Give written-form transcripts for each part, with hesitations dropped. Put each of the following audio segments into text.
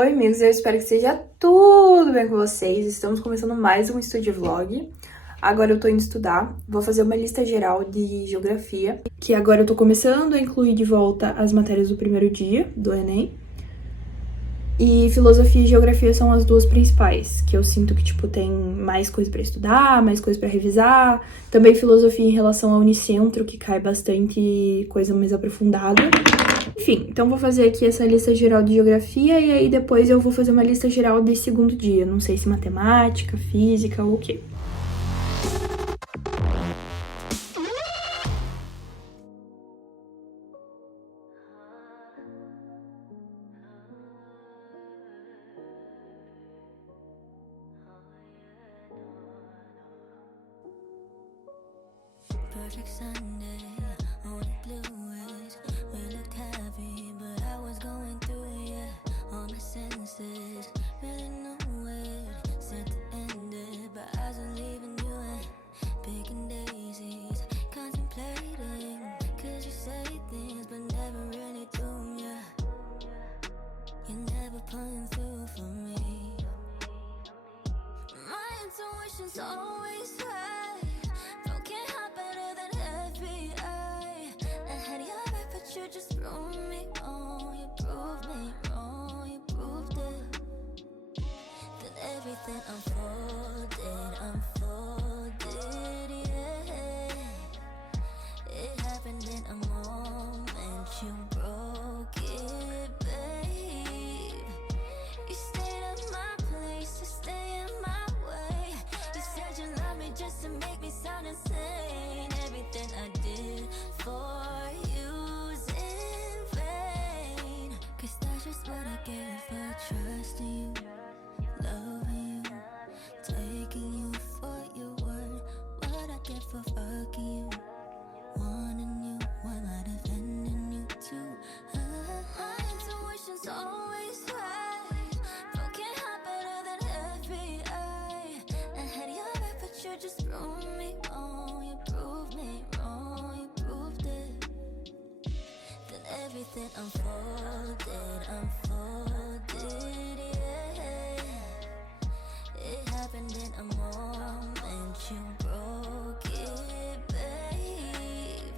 Oi, amigos, eu espero que seja tudo bem com vocês. Estamos começando mais um Estúdio Vlog. Agora eu tô indo estudar, vou fazer uma lista geral de geografia, que agora eu tô começando a incluir de volta as matérias do primeiro dia do Enem. E filosofia e geografia são as duas principais, que eu sinto que, tipo, tem mais coisa pra estudar, mais coisa pra revisar. Também filosofia em relação ao Unicentro, que cai bastante coisa mais aprofundada. Enfim, então vou fazer aqui essa lista geral de geografia e aí depois eu vou fazer uma lista geral de segundo dia. Não sei se matemática, física ou o quê. Perfect Sunday, all the blues. We looked happy, but I was going through, yeah. All my senses, really knew it. Said to end it, but I was leaving you and picking daisies, contemplating. Cause you say things, but never really do, yeah. You're never pulling through for me. My intuition's always right. Broken heart better than FBI. I had your back, but you just proved me wrong. You proved me wrong, you proved it. Then everything unfolded, yeah. It happened in a moment, you broke it, babe. You stayed in my place, you stay in my way. You said you love me just to make me sound insane. Everything I did for you's in vain. Cause that's just what I get for trusting you, loving you, taking you for your word. What I get for fucking you, wanting you, why am I defending you too? My intuition's always right. Broken heart better than FBI. I had your back, but you just proved me wrong. You proved me wrong, you proved it. Then everything unfolded, yeah. It happened in a moment, you broke it, babe.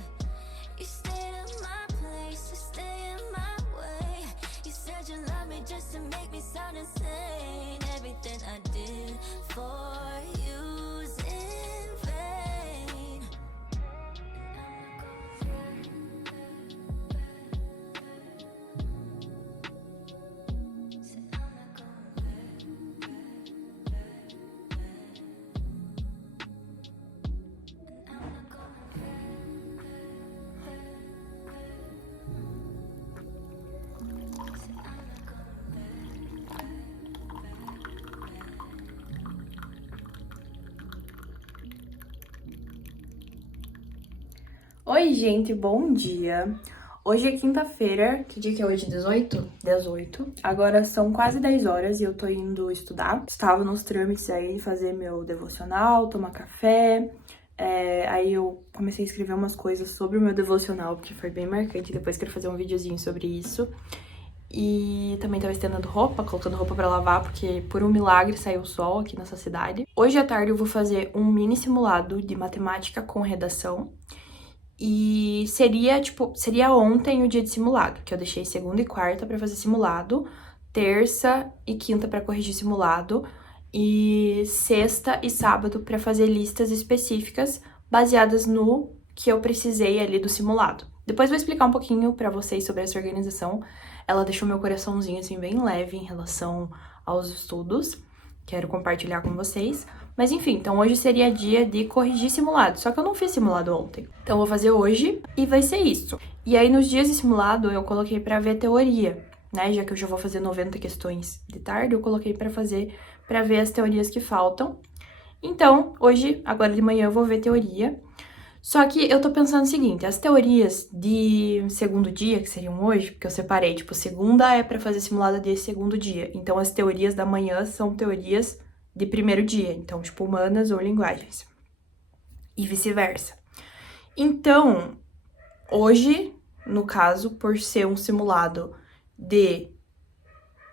You stayed in my place, you stay in my way. You said you love me just to make me sound insane. Everything I did for you's in vain. Oi, gente, bom dia! Hoje é quinta-feira, que dia que é hoje? 18? 18. Agora são quase 10 horas e eu tô indo estudar. Estava nos trâmites aí de fazer meu devocional, tomar café. Aí eu comecei a escrever umas coisas sobre o meu devocional, porque foi bem marcante. Depois quero fazer um videozinho sobre isso. E também tava estendendo roupa, colocando roupa pra lavar, porque por um milagre saiu sol aqui nessa cidade. Hoje à tarde eu vou fazer um mini simulado de matemática com redação. E seria ontem o dia de simulado, que eu deixei segunda e quarta pra fazer simulado, terça e quinta pra corrigir simulado, e sexta e sábado pra fazer listas específicas baseadas no que eu precisei ali do simulado. Depois vou explicar um pouquinho pra vocês sobre essa organização. Ela deixou meu coraçãozinho assim bem leve em relação aos estudos. Quero compartilhar com vocês. Mas enfim, então hoje seria dia de corrigir simulado, só que eu não fiz simulado ontem. Então eu vou fazer hoje e vai ser isso. E aí nos dias de simulado eu coloquei pra ver teoria, né? Já que eu já vou fazer 90 questões de tarde, eu coloquei pra ver as teorias que faltam. Então, hoje, agora de manhã eu vou ver teoria. Só que eu tô pensando o seguinte, as teorias de segundo dia, que seriam hoje, porque eu separei, tipo, segunda é pra fazer simulado de segundo dia. Então as teorias da manhã são teorias de primeiro dia, então, tipo, humanas ou linguagens. E vice-versa. Então, hoje, no caso, por ser um simulado de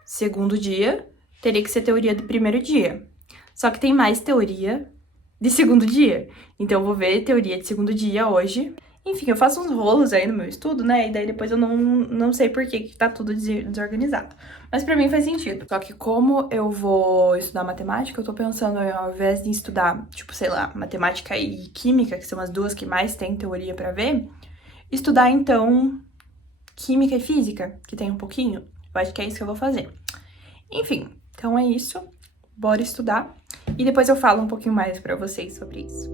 segundo dia, teria que ser teoria do primeiro dia. Só que tem mais teoria de segundo dia. Então eu vou ver teoria de segundo dia hoje. Enfim, eu faço uns rolos aí no meu estudo, né? E daí depois eu não sei por que tá tudo desorganizado. Mas pra mim faz sentido. Só que como eu vou estudar matemática, eu tô pensando, ao invés de estudar, tipo, sei lá, matemática e química, que são as duas que mais tem teoria pra ver, estudar, então, química e física, que tem um pouquinho. Eu acho que é isso que eu vou fazer. Enfim, então é isso. Bora estudar. E depois eu falo um pouquinho mais pra vocês sobre isso.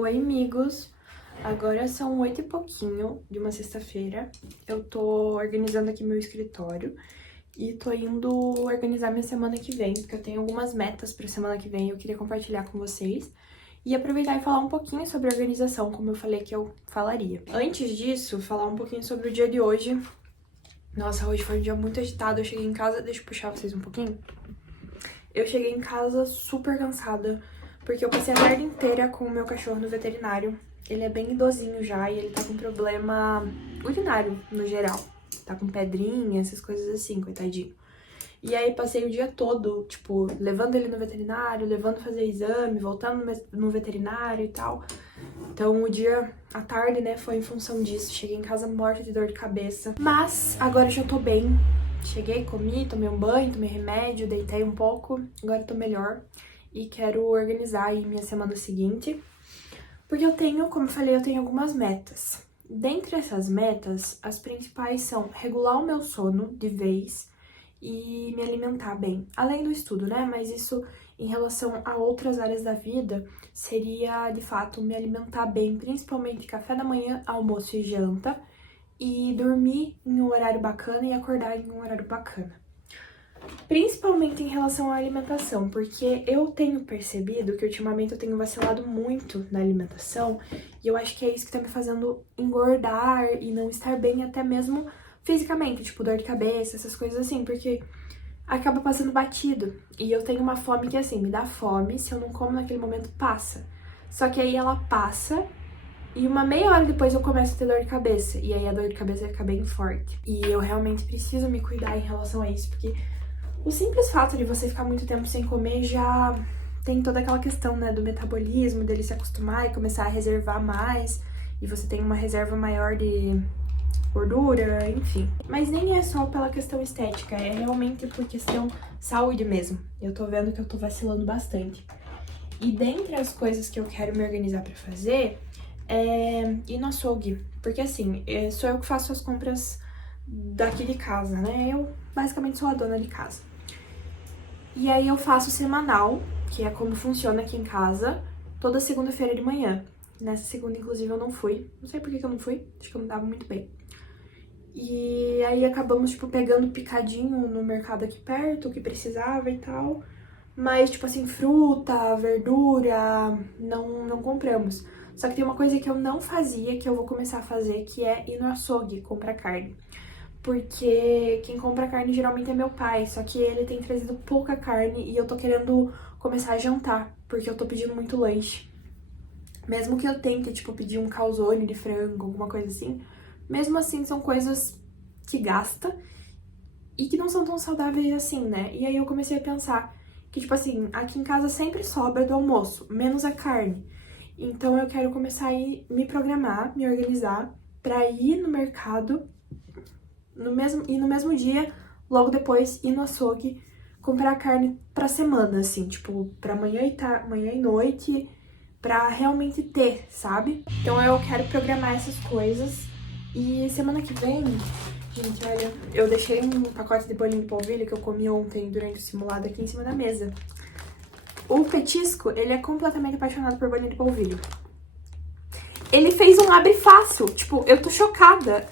Oi, amigos! Agora são 8 e pouquinho de uma sexta-feira. Eu tô organizando aqui meu escritório e tô indo organizar minha semana que vem, porque eu tenho algumas metas pra semana que vem e eu queria compartilhar com vocês. E aproveitar e falar um pouquinho sobre organização, como eu falei que eu falaria. Antes disso, falar um pouquinho sobre o dia de hoje. Nossa, hoje foi um dia muito agitado. Eu cheguei em casa... Deixa eu puxar vocês um pouquinho. Eu cheguei em casa super cansada, porque eu passei a tarde inteira com o meu cachorro no veterinário. Ele é bem idosinho já e ele tá com problema urinário, no geral. Tá com pedrinha, essas coisas assim, coitadinho. E aí passei o dia todo, tipo, levando ele no veterinário, levando fazer exame, voltando no veterinário e tal. Então o dia, a tarde, né, foi em função disso. Cheguei em casa morta de dor de cabeça. Mas agora já tô bem. Cheguei, comi, tomei um banho, tomei remédio, deitei um pouco. Agora tô melhor. E quero organizar aí minha semana seguinte, porque eu tenho, como eu falei, eu tenho algumas metas. Dentre essas metas, as principais são regular o meu sono de vez e me alimentar bem. Além do estudo, né? Mas isso em relação a outras áreas da vida seria, de fato, me alimentar bem, principalmente café da manhã, almoço e janta, e dormir em um horário bacana e acordar em um horário bacana. Principalmente em relação à alimentação, porque eu tenho percebido que ultimamente eu tenho vacilado muito na alimentação e eu acho que é isso que tá me fazendo engordar e não estar bem até mesmo fisicamente, tipo dor de cabeça, essas coisas assim, porque acaba passando batido. E eu tenho uma fome que assim, me dá fome, se eu não como naquele momento passa. Só que aí ela passa e uma meia hora depois eu começo a ter dor de cabeça, e aí a dor de cabeça vai ficar bem forte. E eu realmente preciso me cuidar em relação a isso, porque o simples fato de você ficar muito tempo sem comer já tem toda aquela questão, né, do metabolismo, dele se acostumar e começar a reservar mais, e você tem uma reserva maior de gordura, enfim. Mas nem é só pela questão estética, é realmente por questão saúde mesmo. Eu tô vendo que eu tô vacilando bastante. E dentre as coisas que eu quero me organizar pra fazer é ir no açougue, porque assim, sou eu que faço as compras daqui de casa, né? Eu basicamente sou a dona de casa. E aí eu faço semanal, que é como funciona aqui em casa, toda segunda-feira de manhã. Nessa segunda, inclusive, eu não fui. Não sei por que eu não fui, acho que eu não tava muito bem. E aí acabamos, tipo, pegando picadinho no mercado aqui perto, o que precisava e tal. Mas, tipo assim, fruta, verdura, não compramos. Só que tem uma coisa que eu não fazia, que eu vou começar a fazer, que é ir no açougue comprar carne. Porque quem compra carne geralmente é meu pai, só que ele tem trazido pouca carne e eu tô querendo começar a jantar, porque eu tô pedindo muito lanche. Mesmo que eu tente, tipo, pedir um calzone de frango, alguma coisa assim, mesmo assim são coisas que gasta e que não são tão saudáveis assim, né? E aí eu comecei a pensar que, tipo assim, aqui em casa sempre sobra do almoço, menos a carne. Então eu quero começar a me programar, me organizar pra ir no mercado no mesmo dia, logo depois, ir no açougue comprar carne pra semana, assim, tipo, pra manhã e noite, pra realmente ter, sabe? Então eu quero programar essas coisas. E semana que vem, gente, olha, eu deixei um pacote de bolinho de polvilho que eu comi ontem durante o simulado aqui em cima da mesa. O Petisco, ele é completamente apaixonado por bolinho de polvilho. Ele fez um abre fácil, tipo, eu tô chocada.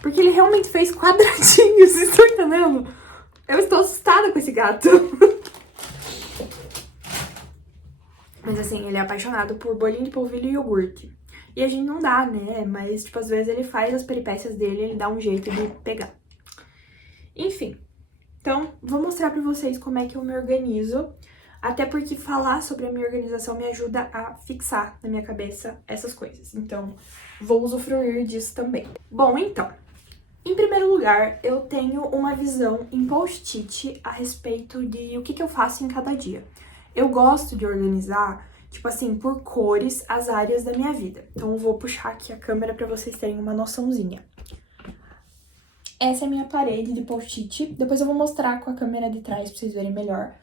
Porque ele realmente fez quadradinhos, vocês estão entendendo? Eu estou assustada com esse gato. Mas assim, ele é apaixonado por bolinho de polvilho e iogurte. E a gente não dá, né? Mas, tipo, às vezes ele faz as peripécias dele, ele dá um jeito de pegar. Enfim. Então, vou mostrar pra vocês como é que eu me organizo. Até porque falar sobre a minha organização me ajuda a fixar na minha cabeça essas coisas. Então, vou usufruir disso também. Bom, então, em primeiro lugar, eu tenho uma visão em post-it a respeito de o que eu faço em cada dia. Eu gosto de organizar, tipo assim, por cores as áreas da minha vida. Então, eu vou puxar aqui a câmera pra vocês terem uma noçãozinha. Essa é a minha parede de post-it. Depois eu vou mostrar com a câmera de trás pra vocês verem melhor.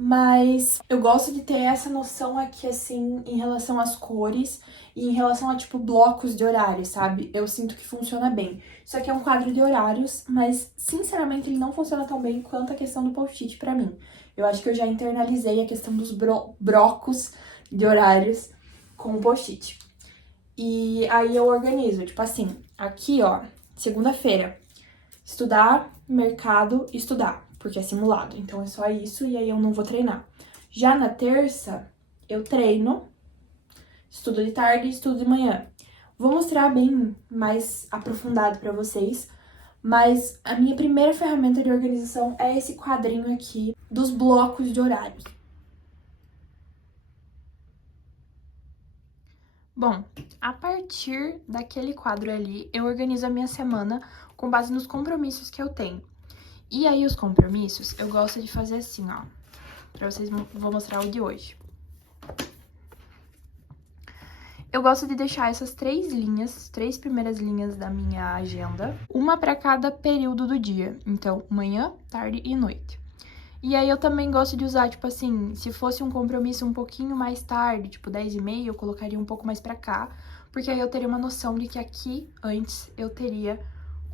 Mas eu gosto de ter essa noção aqui, assim, em relação às cores e em relação a, tipo, blocos de horários, sabe? Eu sinto que funciona bem. Isso aqui é um quadro de horários, mas, sinceramente, ele não funciona tão bem quanto a questão do post-it pra mim. Eu acho que eu já internalizei a questão dos blocos de horários com o post-it. E aí eu organizo, tipo assim, aqui, ó, segunda-feira, estudar, mercado, estudar. Porque é simulado, então é só isso e aí eu não vou treinar. Já na terça, eu treino, estudo de tarde e estudo de manhã. Vou mostrar bem mais aprofundado pra vocês, mas a minha primeira ferramenta de organização é esse quadrinho aqui dos blocos de horários. Bom, a partir daquele quadro ali, eu organizo a minha semana com base nos compromissos que eu tenho. E aí, os compromissos, eu gosto de fazer assim, ó. Pra vocês, vou mostrar o de hoje. Eu gosto de deixar essas três primeiras linhas da minha agenda, uma pra cada período do dia. Então, manhã, tarde e noite. E aí, eu também gosto de usar, tipo assim, se fosse um compromisso um pouquinho mais tarde, tipo 10h30, eu colocaria um pouco mais pra cá. Porque aí eu teria uma noção de que aqui, antes, eu teria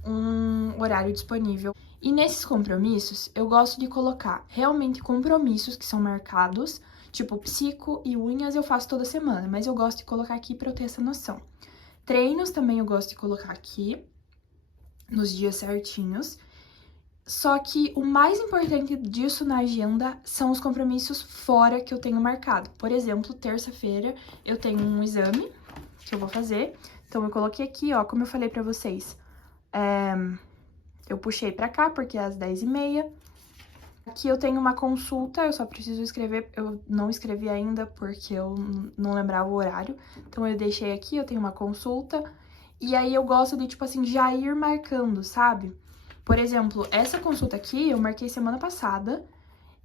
um horário disponível. E nesses compromissos, eu gosto de colocar realmente compromissos que são marcados, tipo psico e unhas eu faço toda semana, mas eu gosto de colocar aqui pra eu ter essa noção. Treinos também eu gosto de colocar aqui, nos dias certinhos. Só que o mais importante disso na agenda são os compromissos fora que eu tenho marcado. Por exemplo, terça-feira eu tenho um exame que eu vou fazer, então eu coloquei aqui, ó, como eu falei pra vocês. Eu puxei pra cá, porque é às 10h30. Aqui eu tenho uma consulta, eu só preciso escrever, eu não escrevi ainda porque eu não lembrava o horário. Então eu deixei aqui, eu tenho uma consulta. E aí eu gosto de, tipo assim, já ir marcando, sabe? Por exemplo, essa consulta aqui eu marquei semana passada.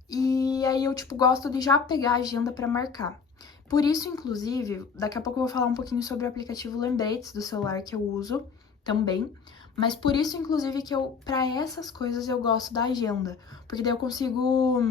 E aí eu, tipo, gosto de já pegar a agenda pra marcar. Por isso, inclusive, daqui a pouco eu vou falar um pouquinho sobre o aplicativo Lembretes do celular que eu uso também. Mas por isso, inclusive, que pra essas coisas eu gosto da agenda. Porque daí eu consigo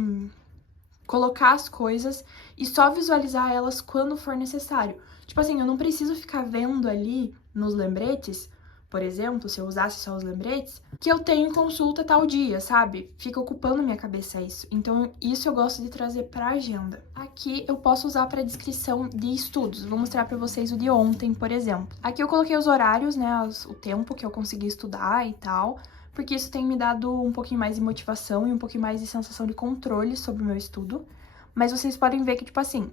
colocar as coisas e só visualizar elas quando for necessário. Tipo assim, eu não preciso ficar vendo ali nos lembretes, por exemplo, se eu usasse só os lembretes, que eu tenho consulta tal dia, sabe? Fica ocupando minha cabeça isso. Então, isso eu gosto de trazer pra agenda. Aqui eu posso usar pra descrição de estudos. Vou mostrar pra vocês o de ontem, por exemplo. Aqui eu coloquei os horários, né, o tempo que eu consegui estudar e tal, porque isso tem me dado um pouquinho mais de motivação e um pouquinho mais de sensação de controle sobre o meu estudo. Mas vocês podem ver que, tipo assim,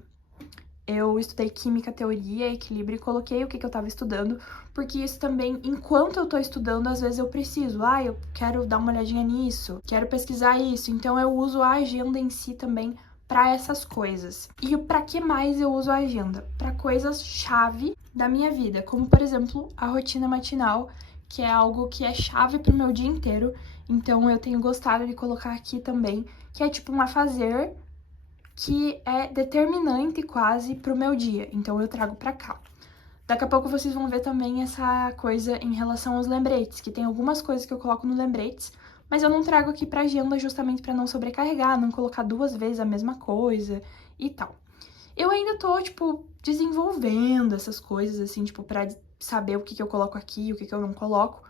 eu estudei química, teoria, equilíbrio e coloquei o que eu tava estudando, porque isso também, enquanto eu tô estudando, às vezes eu preciso, eu quero dar uma olhadinha nisso, quero pesquisar isso, então eu uso a agenda em si também pra essas coisas. E pra que mais eu uso a agenda? Pra coisas chave da minha vida, como por exemplo, a rotina matinal, que é algo que é chave pro meu dia inteiro, então eu tenho gostado de colocar aqui também, que é tipo um afazer que é determinante quase pro meu dia, então eu trago pra cá. Daqui a pouco vocês vão ver também essa coisa em relação aos lembretes, que tem algumas coisas que eu coloco no lembretes, mas eu não trago aqui pra agenda justamente pra não sobrecarregar, não colocar 2 vezes a mesma coisa e tal. Eu ainda tô, tipo, desenvolvendo essas coisas, assim, tipo, pra saber o que eu coloco aqui, o que eu não coloco,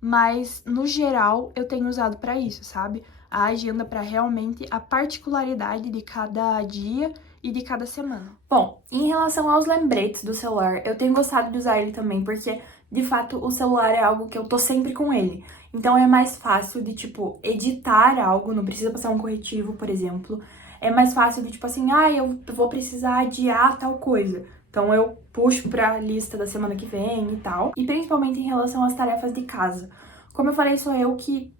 mas, no geral, eu tenho usado pra isso, sabe? A agenda pra realmente a particularidade de cada dia e de cada semana. Bom, em relação aos lembretes do celular, eu tenho gostado de usar ele também, porque, de fato, o celular é algo que eu tô sempre com ele. Então, é mais fácil de, tipo, editar algo, não precisa passar um corretivo, por exemplo. É mais fácil de, tipo assim, eu vou precisar adiar tal coisa. Então, eu puxo pra lista da semana que vem e tal. E principalmente em relação às tarefas de casa. Como eu falei, sou eu que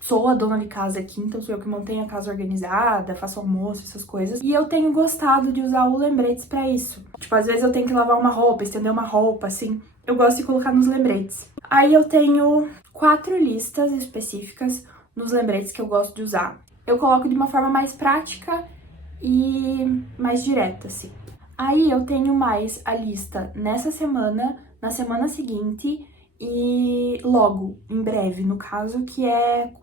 sou a dona de casa aqui, então sou eu que mantenho a casa organizada, faço almoço, essas coisas. E eu tenho gostado de usar o lembretes pra isso. Tipo, às vezes eu tenho que lavar uma roupa, estender uma roupa, assim. Eu gosto de colocar nos lembretes. Aí eu tenho 4 listas específicas nos lembretes que eu gosto de usar. Eu coloco de uma forma mais prática e mais direta, assim. Aí eu tenho mais a lista nessa semana, na semana seguinte e logo, em breve, no caso,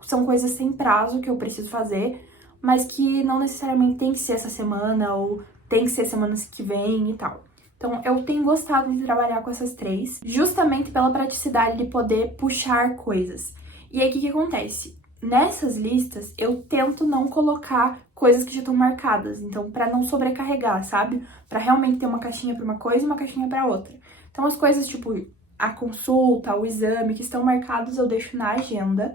são coisas sem prazo que eu preciso fazer, mas que não necessariamente tem que ser essa semana ou tem que ser semana que vem e tal. Então, eu tenho gostado de trabalhar com essas 3, justamente pela praticidade de poder puxar coisas. E aí, o que acontece? Nessas listas, eu tento não colocar coisas que já estão marcadas, então, pra não sobrecarregar, sabe? Pra realmente ter uma caixinha pra uma coisa e uma caixinha pra outra. Então, as coisas, tipo, a consulta, o exame que estão marcados, eu deixo na agenda.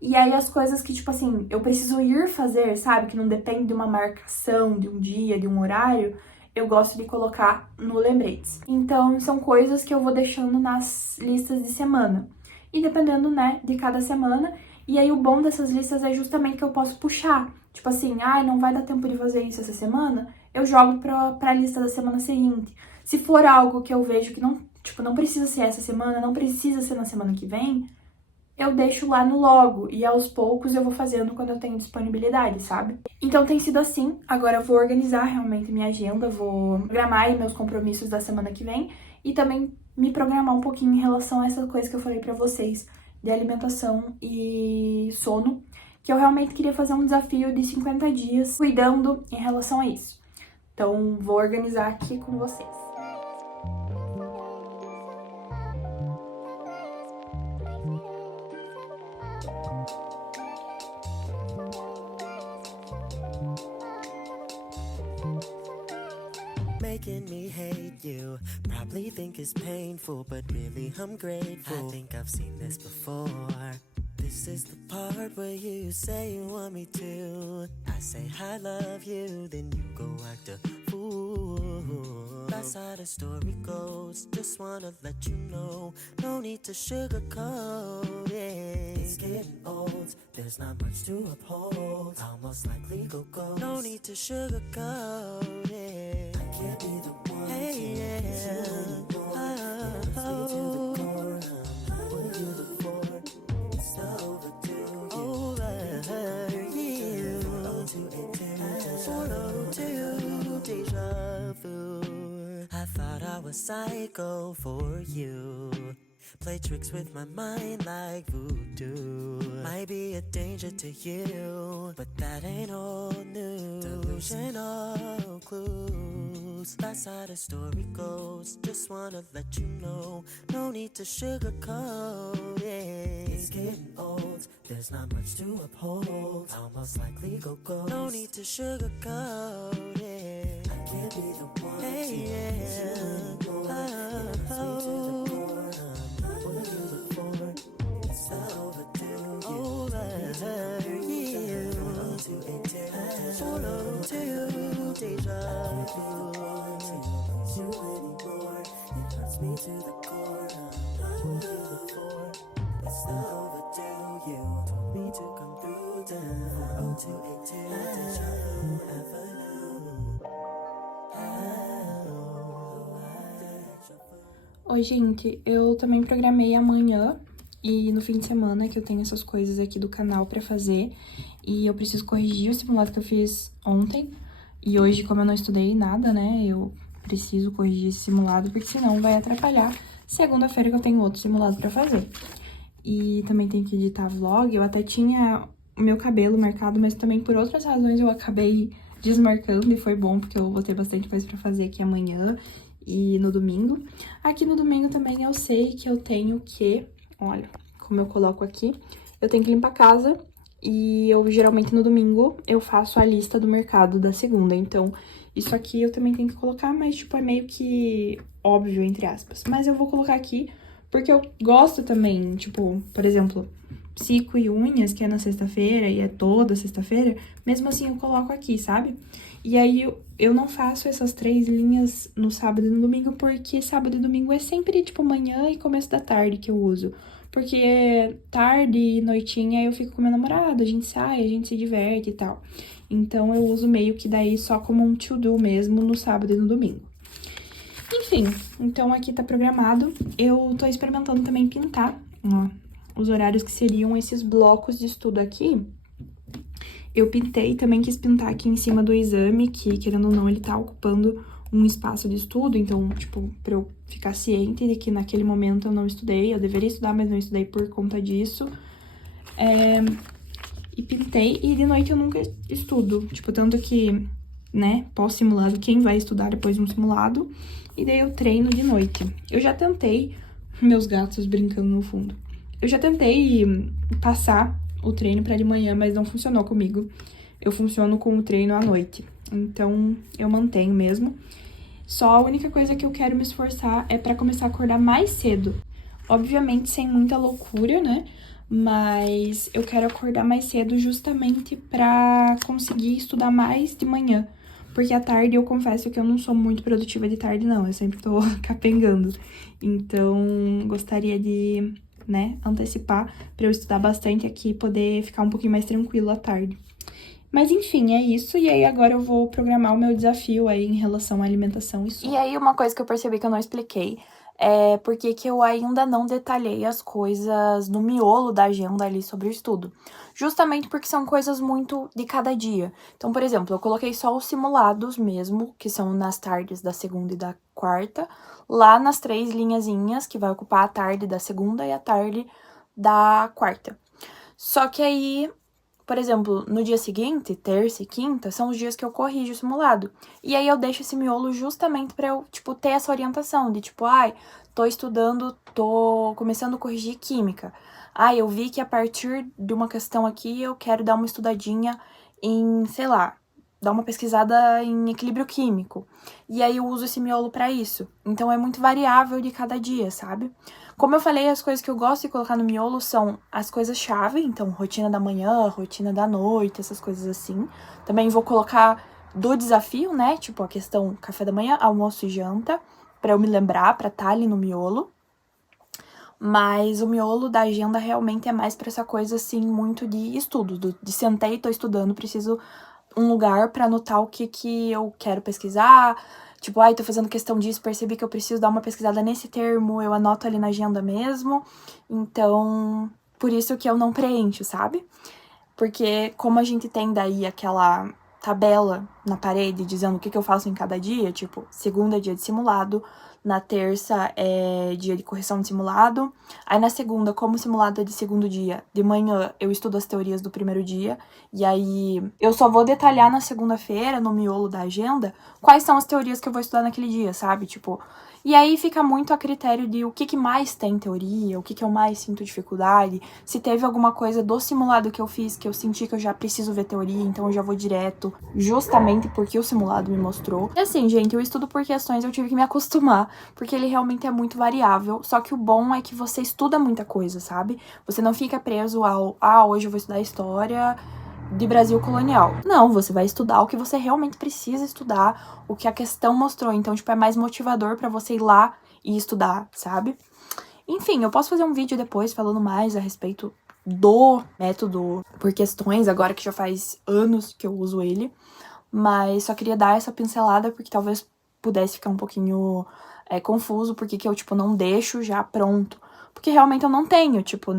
E aí as coisas que, tipo assim, eu preciso ir fazer, sabe? Que não depende de uma marcação, de um dia, de um horário, eu gosto de colocar no lembretes. Então, são coisas que eu vou deixando nas listas de semana. E dependendo, né, de cada semana. E aí o bom dessas listas é justamente que eu posso puxar. Tipo assim, não vai dar tempo de fazer isso essa semana, eu jogo pra lista da semana seguinte. Se for algo que eu vejo que não precisa ser essa semana, não precisa ser na semana que vem, eu deixo lá no logo e aos poucos eu vou fazendo quando eu tenho disponibilidade, sabe? Então tem sido assim. Agora eu vou organizar realmente minha agenda, vou programar aí meus compromissos da semana que vem e também me programar um pouquinho em relação a essa coisa que eu falei pra vocês de alimentação e sono, que eu realmente queria fazer um desafio de 50 dias cuidando em relação a isso. Então vou organizar aqui com vocês. Making me hate you, probably think it's painful, but really I'm grateful. I think I've seen this before. This is the part where you say you want me to. I say I love you, then you go act a fool. That's how the story goes, just wanna let you know. No need to sugarcoat it. It's getting old, there's not much to uphold. Almost like legal goals. No need to sugarcoat it. I can't be the one. Hey, yeah. What do you look for? It's not overdue. Over you. 102 deja vu. I thought I was psycho for you. Play tricks with my mind like voodoo. Might be a danger to you, but that ain't old news. Delusional clues. That's how the story goes. Just wanna let you know. No need to sugarcoat it. It's getting old. There's not much to uphold. Almost like legal goals. No need to sugarcoat it. I can't be the one. Hey, yeah. What do you look for? It's not overdue. Over you. 102 deja vu. You anymore. It hurts me to the core. What do you look for? It's not overdue. You told me to come through down 0282 Deja Vu Avenue. Oi, gente, eu também programei amanhã e no fim de semana que eu tenho essas coisas aqui do canal pra fazer e eu preciso corrigir o simulado que eu fiz ontem e hoje, como eu não estudei nada, né, eu preciso corrigir esse simulado, porque senão vai atrapalhar segunda-feira que eu tenho outro simulado pra fazer. E também tenho que editar vlog. Eu até tinha o meu cabelo marcado, mas também por outras razões eu acabei desmarcando e foi bom, porque eu vou ter bastante coisa pra fazer aqui amanhã e no domingo. Aqui no domingo também eu sei que eu tenho que, olha, como eu coloco aqui, eu tenho que limpar a casa e eu geralmente no domingo eu faço a lista do mercado da segunda. Então, isso aqui eu também tenho que colocar, mas tipo, é meio que óbvio, entre aspas. Mas eu vou colocar aqui porque eu gosto também, tipo, por exemplo, psico e unhas, que é na sexta-feira e é toda sexta-feira, mesmo assim eu coloco aqui, sabe? E aí eu não faço essas 3 linhas no sábado e no domingo, porque sábado e domingo é sempre, tipo, manhã e começo da tarde que eu uso. Porque tarde e noitinha eu fico com meu namorado, a gente sai, a gente se diverte e tal. Então eu uso meio que daí só como um to-do mesmo no sábado e no domingo. Enfim, então aqui tá programado. Eu tô experimentando também pintar, ó, os horários que seriam esses blocos de estudo aqui. Eu pintei, também quis pintar aqui em cima do exame, que, querendo ou não, ele tá ocupando um espaço de estudo. Então, tipo, pra eu ficar ciente de que naquele momento eu não estudei. Eu deveria estudar, mas não estudei por conta disso. E pintei, e de noite eu nunca estudo. Tipo, tanto que, né, pós-simulado, quem vai estudar depois de um simulado, e daí eu treino de noite. Eu já tentei, meus gatos brincando no fundo, eu já tentei passar o treino pra de manhã, mas não funcionou comigo. Eu funciono com o treino à noite, então eu mantenho mesmo. Só a única coisa que eu quero me esforçar é pra começar a acordar mais cedo. Obviamente sem muita loucura, né? Mas eu quero acordar mais cedo justamente pra conseguir estudar mais de manhã. Porque à tarde eu confesso que eu não sou muito produtiva de tarde, não. Eu sempre tô capengando. Então, gostaria de, né, antecipar pra eu estudar bastante aqui e poder ficar um pouquinho mais tranquilo à tarde. Mas enfim, é isso. E aí agora eu vou programar o meu desafio aí em relação à alimentação e sono. E aí uma coisa que eu percebi que eu não expliquei é porque que eu ainda não detalhei as coisas no miolo da agenda ali sobre o estudo. Justamente porque são coisas muito de cada dia. Então, por exemplo, eu coloquei só os simulados mesmo, que são nas tardes da segunda e da quarta, lá nas 3 linhazinhas, que vai ocupar a tarde da segunda e a tarde da quarta. Só que aí, por exemplo, no dia seguinte, terça e quinta, são os dias que eu corrijo o simulado. E aí eu deixo esse miolo justamente pra eu, tipo, ter essa orientação de, tipo, ai, tô estudando, tô começando a corrigir química. Ai, eu vi que a partir de uma questão aqui eu quero dar uma estudadinha em, sei lá, dar uma pesquisada em equilíbrio químico. E aí eu uso esse miolo pra isso. Então é muito variável de cada dia, sabe? Como eu falei, as coisas que eu gosto de colocar no miolo são as coisas-chave, então rotina da manhã, rotina da noite, essas coisas assim. Também vou colocar do desafio, né, tipo a questão café da manhã, almoço e janta, pra eu me lembrar, pra estar ali no miolo. Mas o miolo da agenda realmente é mais pra essa coisa, assim, muito de estudo, de sentei e tô estudando, preciso um lugar pra anotar o que eu quero pesquisar. Tipo, ai, tô fazendo questão disso, percebi que eu preciso dar uma pesquisada nesse termo, eu anoto ali na agenda mesmo. Então, por isso que eu não preencho, sabe? Porque como a gente tem daí aquela tabela na parede dizendo o que eu faço em cada dia, tipo, segunda é dia de simulado, na terça é dia de correção de simulado, aí na segunda, como o simulado é de segundo dia, de manhã eu estudo as teorias do primeiro dia, e aí eu só vou detalhar na segunda-feira, no miolo da agenda, quais são as teorias que eu vou estudar naquele dia, sabe? Tipo, e aí fica muito a critério de o que mais tem teoria, o que eu mais sinto dificuldade, se teve alguma coisa do simulado que eu fiz que eu senti que eu já preciso ver teoria, então eu já vou direto, justamente porque o simulado me mostrou. E assim, gente, eu estudo por questões, eu tive que me acostumar, porque ele realmente é muito variável, só que o bom é que você estuda muita coisa, sabe? Você não fica preso ao, hoje eu vou estudar história de Brasil colonial. Não, você vai estudar o que você realmente precisa estudar, o que a questão mostrou. Então, tipo, é mais motivador pra você ir lá e estudar, sabe? Enfim, eu posso fazer um vídeo depois falando mais a respeito do método por questões, agora que já faz anos que eu uso ele. Mas só queria dar essa pincelada porque talvez pudesse ficar um pouquinho confuso, porque que eu, tipo, não deixo já pronto porque realmente eu não tenho, tipo,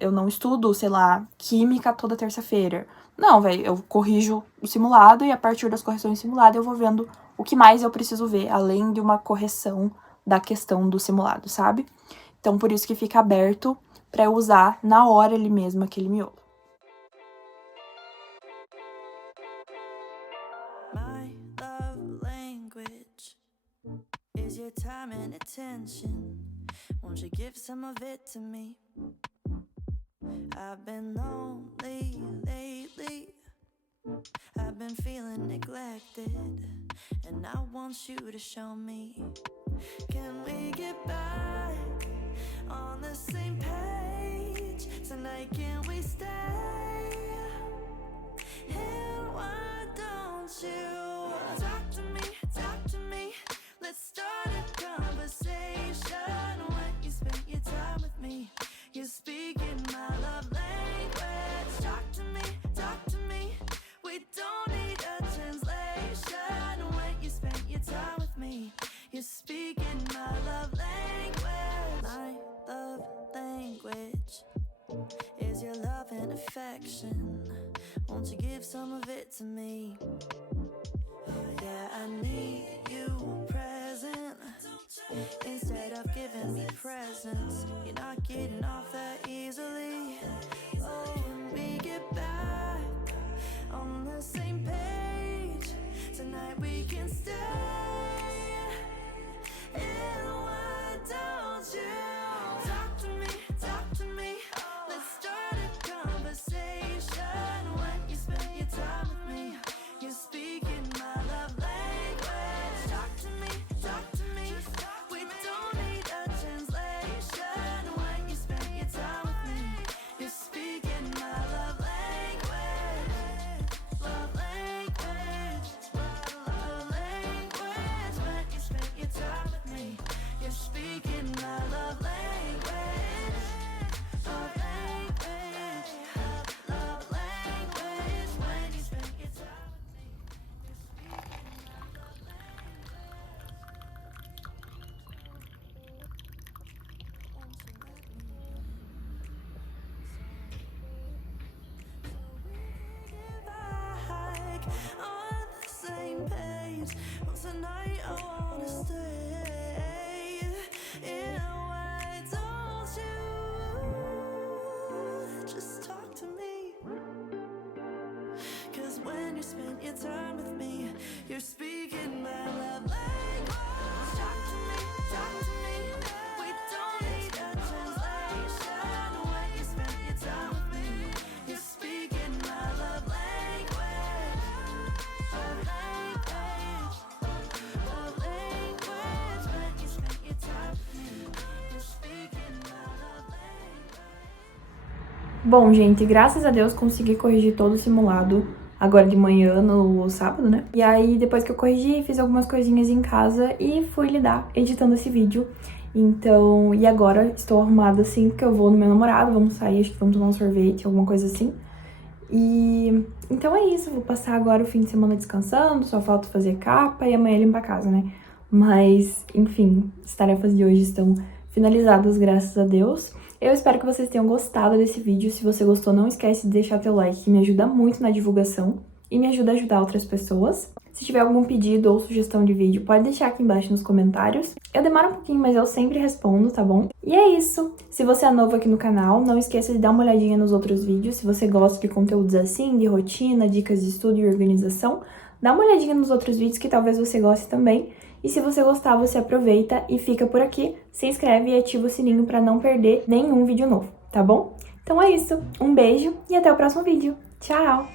eu não estudo, sei lá, química toda terça-feira. Não, velho, eu corrijo o simulado e a partir das correções simuladas eu vou vendo o que mais eu preciso ver, além de uma correção da questão do simulado, sabe? Então, por isso que fica aberto pra eu usar na hora ali mesmo aquele miolo. My love language is your time and attention. Won't you give some of it to me? I've been lonely lately. I've been feeling neglected, and I want you to show me. Can we get back on the same page? Tonight, can we stay? And why don't you talk to me? Let's start a conversation. When you spend your time with me, you're speaking my love language. Talk to me. We don't need a translation. When you spend your time with me, you're speaking my love language. My love language is your love and affection. Won't you give some of it to me? Yeah, I need you present instead of giving me presents. You're not getting off that easily. Oh, when we get back on the same page, tonight we can stay. And why don't you talk to me? Let's start a conversation. When you spend your time with me, you're speaking my love language. Talk to me. We don't need a translation. When you spend your time with me, you're speaking my love language. Love language. Love language. When you spend your time with me, you're speaking my love language. Love language. Love language. When you spend your time with me, you're back on the same page. Well, tonight I wanna stay. And why don't you just talk to me? 'Cause when you spend your time with me, you're speaking my love language. Talk to me. We don't need a translation. When you spend your time with me, you're speaking my love language. Love language. Love language. When you spend your time with me, you're speaking my love language. Bom, gente, graças a Deus consegui corrigir todo o simulado agora de manhã, no sábado, né? E aí, depois que eu corrigi, fiz algumas coisinhas em casa e fui lidar editando esse vídeo. Então, e agora estou arrumada assim, porque eu vou no meu namorado, vamos sair, acho que vamos tomar um sorvete, alguma coisa assim. E então é isso, vou passar agora o fim de semana descansando, só falta fazer capa e amanhã limpar a casa, né? Mas, enfim, as tarefas de hoje estão finalizadas, graças a Deus. Eu espero que vocês tenham gostado desse vídeo. Se você gostou, não esquece de deixar teu like, que me ajuda muito na divulgação e me ajuda a ajudar outras pessoas. Se tiver algum pedido ou sugestão de vídeo, pode deixar aqui embaixo nos comentários. Eu demoro um pouquinho, mas eu sempre respondo, tá bom? E é isso! Se você é novo aqui no canal, não esqueça de dar uma olhadinha nos outros vídeos. Se você gosta de conteúdos assim, de rotina, dicas de estudo e organização, dá uma olhadinha nos outros vídeos que talvez você goste também. E se você gostar, você aproveita e fica por aqui, se inscreve e ativa o sininho para não perder nenhum vídeo novo, tá bom? Então é isso, um beijo e até o próximo vídeo. Tchau!